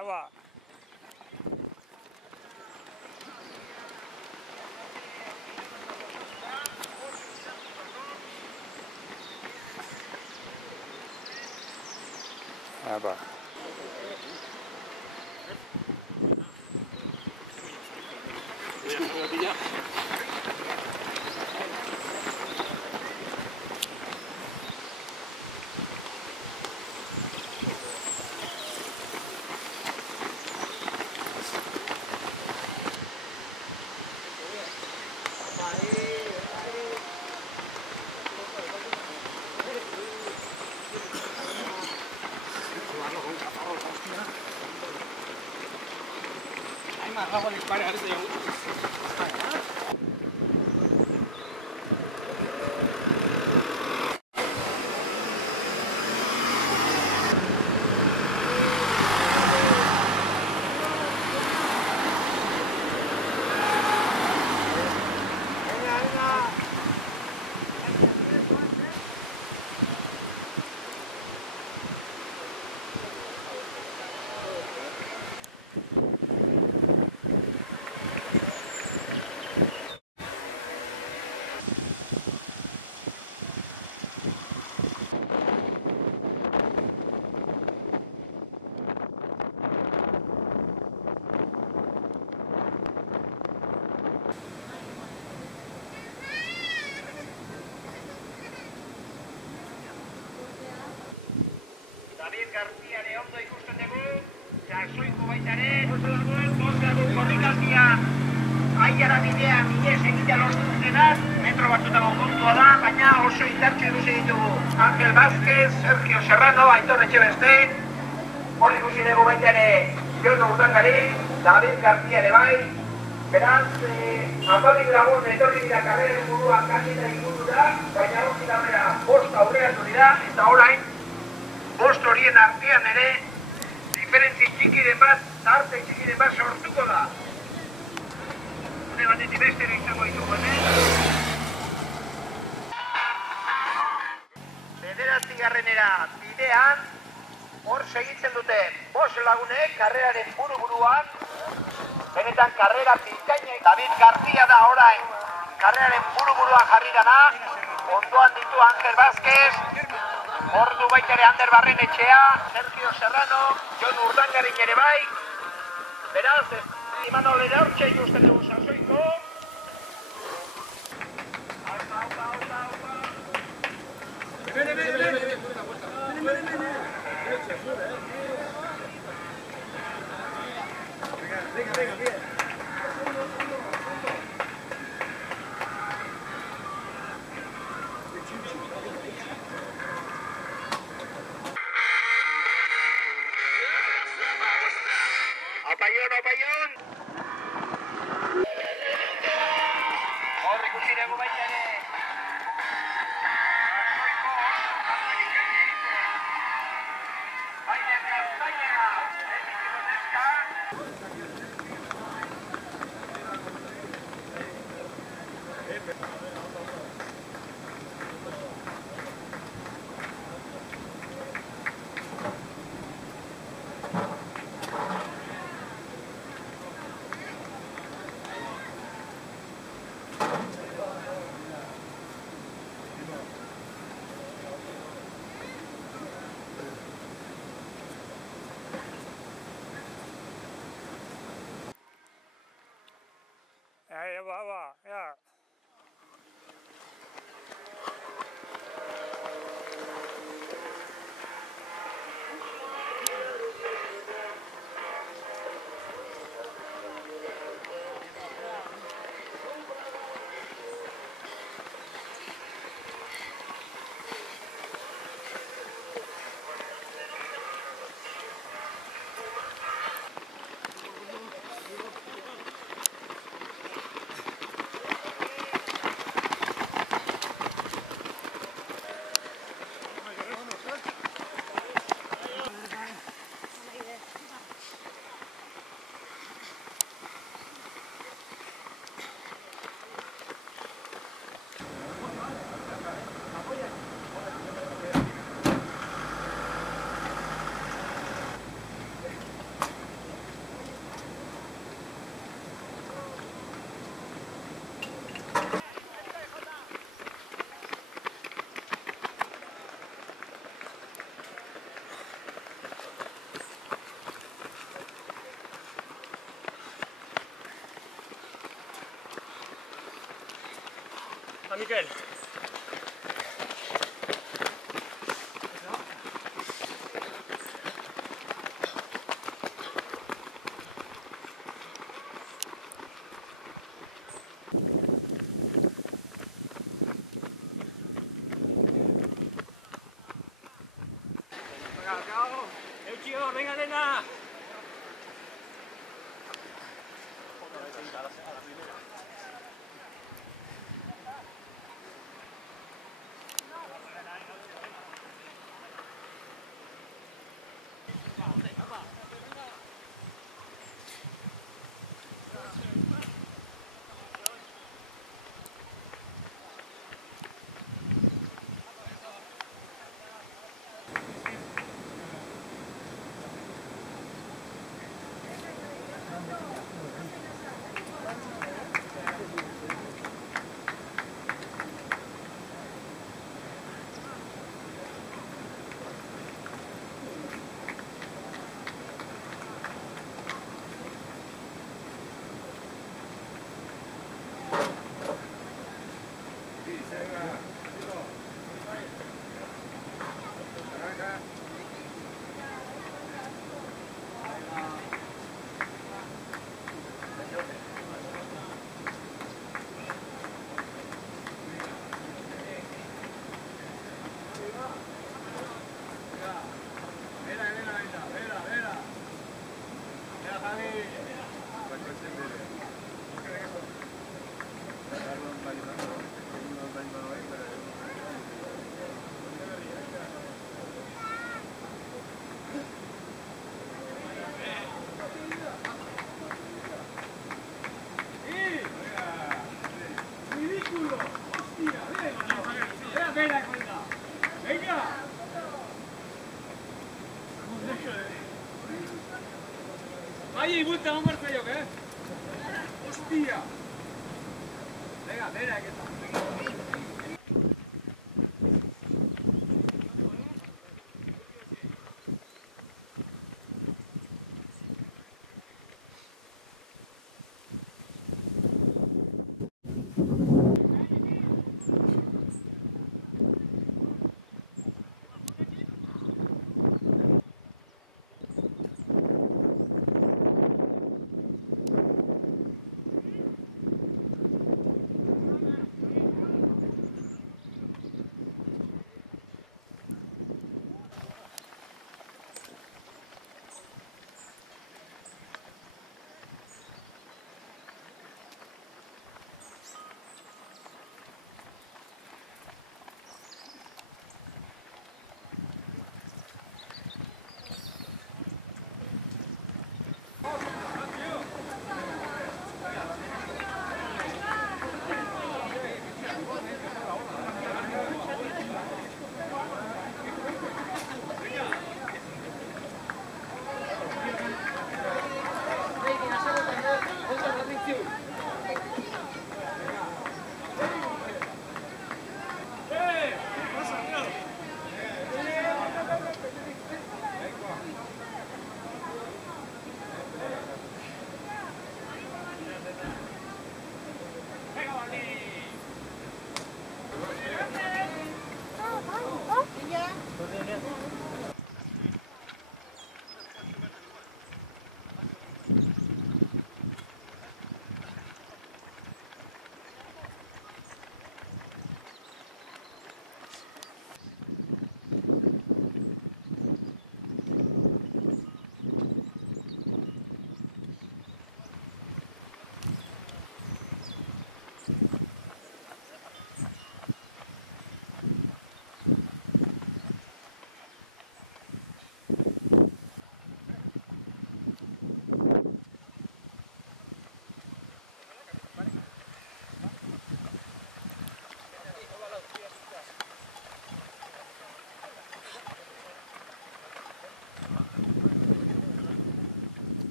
ba. Ba. David García ere ondo ikusten dugu, sasoiko baita ere, oso dagoen, bosgadu korrikalkia, aiara bidea, bidez egitea lortu dutenak, metro batutako kontua da, baina oso indartxe duze ditugu. Ángel Vázquez, Sergio Serrano, Aitor Etxebeste, hor ikusi dugu baita ere, Jon Urdangari, David García ere bai, beraz, Antonik lagun etorri dira karreren buruan kasita ingurura, baina hori damera bost aurreatu dira, eta orain, bost horien artean ere, diferentzi txikiren bat, tarte txikiren bat sortuko da. Une batetik bestero izango ditugu hemen. Bederatzigarrenera bidean, hor segitzen dute bost lagunek karreraren buru-buruan, benetan karrera bikaina. David García da orain, karreraren buru-buruan jarri dana, ondoan ditu Ángel Vázquez, ordu baita ere Ander Barrenetxea, Sergio Serrano, Jon Urdangarin ere bai, beraz, Imanol Eraurtxe ikusten dugu sasoiko. Apaion, apaion! Hor ikusi dugu baita ere. Sasoiko oso kantarik egin. Baina Castaña, egiteko neska. Ja. a Miquel. Venga, nena. Ahí, multa, vamos a Marcello, ¿qué? ¡Hostia! Venga, espera, que está.